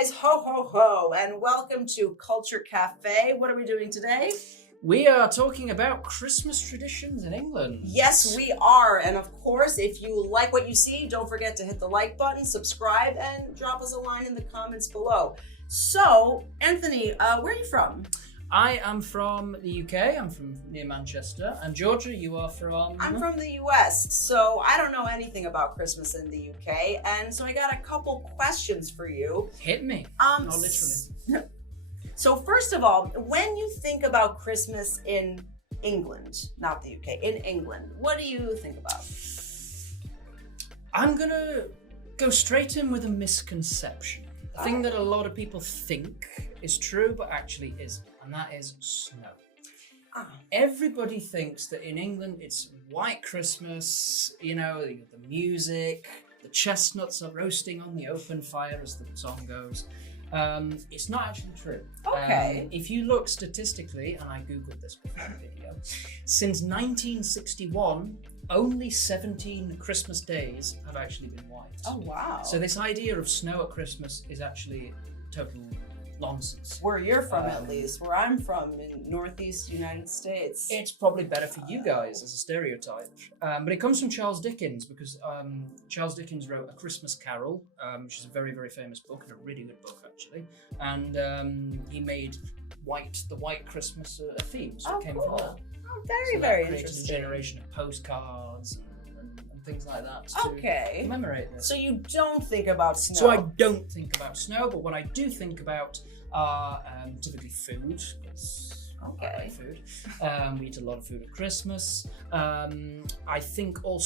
guys, ho ho ho, and welcome to Culture Cafe. What are we doing today? We are talking about Christmas traditions in England. Yes, we are. And of course, if you like what you see, don't forget to hit the like button, subscribe, and drop us a line in the comments below. So, Anthony, where are you from? I am from the UK. I'm from near Manchester. And Georgia, you are from? I'm from the US, so I don't know anything about Christmas in the UK. And so I got a couple questions for you. Hit me. Not literally. So first of all, when you think about Christmas in England, not the UK, in England, what do you think about? I'm going to go straight in with a misconception. The thing that a lot of people think is true, but actually isn't, and that is snow. Everybody thinks that in England it's white Christmas, you know, the music, the chestnuts are roasting on the open fire, as the song goes. It's not actually true. Okay. If you look statistically, and I googled this before the video, since 1961, only 17 Christmas days have actually been white. Oh, wow. So this idea of snow at Christmas is actually total nonsense. Where you're from, at least. Where I'm from, in Northeast United States. It's probably better for you guys as a stereotype. But it comes from Charles Dickens, because Charles Dickens wrote A Christmas Carol, which is a very, very famous book, and a really good book, actually. And he made the white Christmas a theme, so it came from that. Oh, very, so very that created interesting. a generation of postcards and things like that to commemorate this. So you don't think about snow? So I don't think about snow, but what I do think about are typically food. I like food. We eat a lot of food at Christmas. I think of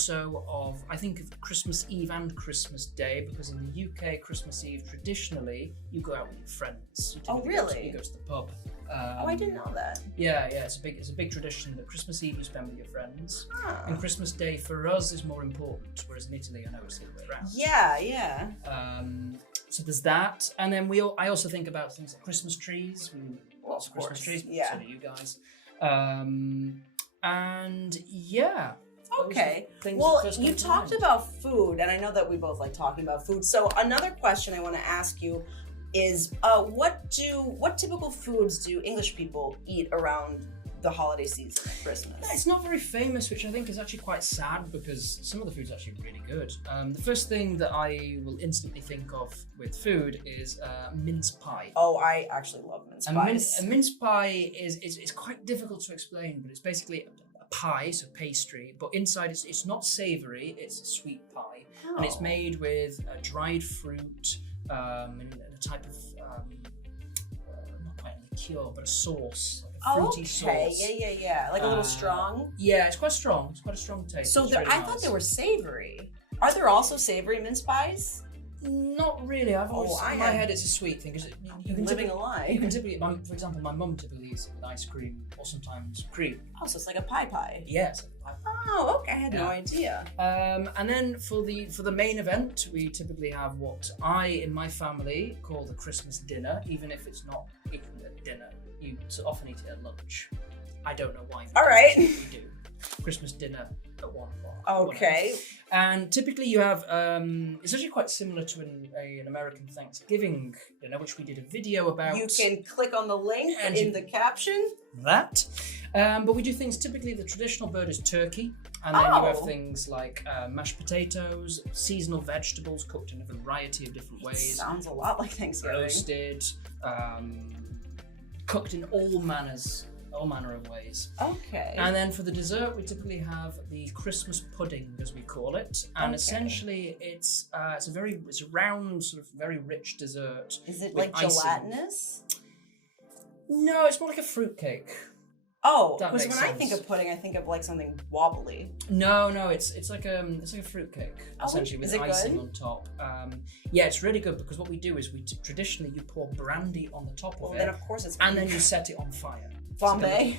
Christmas Eve and Christmas Day, because in the UK, Christmas Eve, traditionally, you go out with your friends. Oh, really? You go to the pub. I didn't know that. Yeah, it's a big tradition that Christmas Eve you spend with your friends, and Christmas Day for us is more important, whereas in Italy I know it's the other way around. Yeah. So there's that, and then I also think about things like Christmas trees. Lots of Christmas trees, but so do you guys. And yeah. Okay. Well, you talked about food, and I know that we both like talking about food. So another question I want to ask you is, what typical foods do English people eat around the holiday season at Christmas? Yeah, it's not very famous, which I think is actually quite sad, because some of the food's actually really good. The first thing that I will instantly think of with food is mince pie. Oh, I actually love mince pies. A mince pie is quite difficult to explain, but it's basically a pie, so pastry, but inside it's not savoury, it's a sweet pie. Oh. And it's made with dried fruit and a type of, not quite a liqueur, but a sauce. Fruity sauce. Yeah. Like a little strong? Yeah, it's quite strong. It's quite a strong taste. So I thought they were savory. Are there also savory mince pies? Not really. I've always, in my head, it's a sweet thing. Because you can living a lie. You can typically, for example, my mum typically eats it with ice cream or sometimes cream. Oh, so it's like a pie. Yes. Oh, okay. I had no idea. And then for the main event, we typically have what I, in my family, call the Christmas dinner, even if it's not eaten at dinner. You often eat it at lunch. I don't know why. All right. We do. Christmas dinner at 1 o'clock. Okay. Whatever. And typically you have, it's actually quite similar to an American Thanksgiving dinner, which we did a video about. You can click on the link in the caption. That. But we do things, typically the traditional bird is turkey. And then you have things like mashed potatoes, seasonal vegetables cooked in a variety of different ways. Sounds a lot like Thanksgiving. Roasted, cooked in all manner of ways. Okay. And then for the dessert, we typically have the Christmas pudding, as we call it, and essentially it's a round, sort of very rich dessert. Is it like gelatinous? No, it's more like a fruitcake. Oh, because when I think of pudding, I think of like something wobbly. No, it's like a fruitcake, essentially, with icing on top. Yeah, it's really good, because what we do is traditionally you pour brandy on the top of it. Then of course it's and then you set it on fire. Flambe?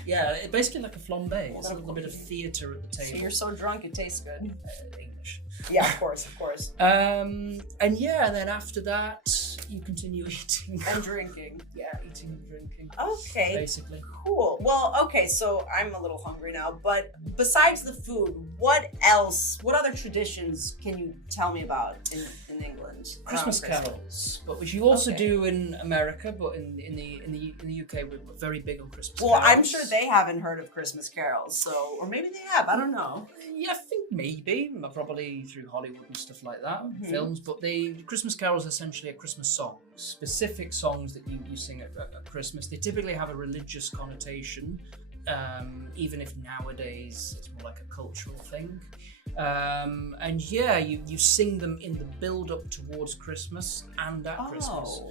Basically like a flambe. It's a little bit of theatre at the table. So you're so drunk it tastes good. English. Yeah, of course. And then after that, you continue eating. And drinking. Yeah, eating and drinking. Okay. Basically. Cool. Well, okay, so I'm a little hungry now, but besides the food, what other traditions can you tell me about in in England? Christmas carols, but which you also do in America, but in the UK we're very big on Christmas carols. I'm sure they haven't heard of Christmas carols, so or maybe they have. I don't know. Yeah, I think maybe probably through Hollywood and stuff like that, films. But the Christmas carols essentially are Christmas songs, specific songs that you sing at Christmas. They typically have a religious connotation. Even if nowadays it's more like a cultural thing. And yeah, you sing them in the build-up towards Christmas and at Christmas.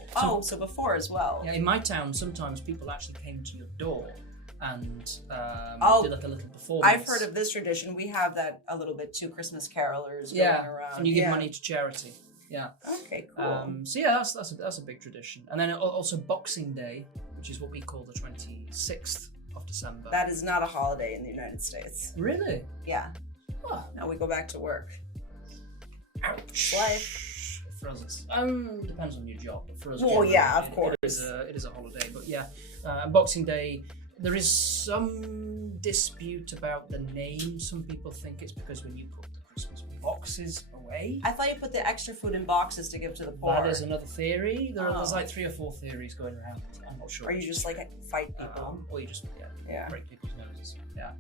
So before as well. Yeah, in my town, sometimes people actually came to your door and did like a little performance. I've heard of this tradition. We have that a little bit too, Christmas carolers going around. And you give money to charity. Yeah. Okay, cool. So yeah, that's a big tradition. And then also Boxing Day, which is what we call the 26th of December. That is not a holiday in the United States. Really? Yeah. Oh. No, we go back to work. Ouch. Life. For us, it's depends on your job. But for us, of course. It is a holiday. But yeah, Boxing Day. There is some dispute about the name. Some people think it's because when you put the Christmas boxes away. I thought you put the extra food in boxes to give to the poor. That is another theory. There's like 3 or 4 theories going around. I'm not sure. Or you just like fight people. Or you just break people's noses. Yeah.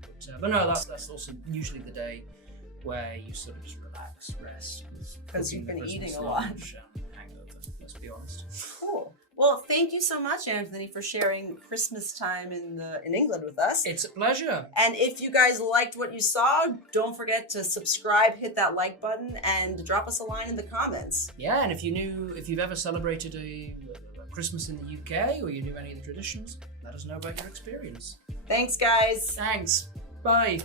But no, that's also usually the day where you sort of just relax, rest. Because you've been eating a lot. Hangover, let's be honest. Cool. Well, thank you so much, Anthony, for sharing Christmas time in England with us. It's a pleasure. And if you guys liked what you saw, don't forget to subscribe, hit that like button, and drop us a line in the comments. Yeah, and if you've ever celebrated a Christmas in the UK, or you knew any of the traditions, let us know about your experience. Thanks, guys. Thanks. Bye.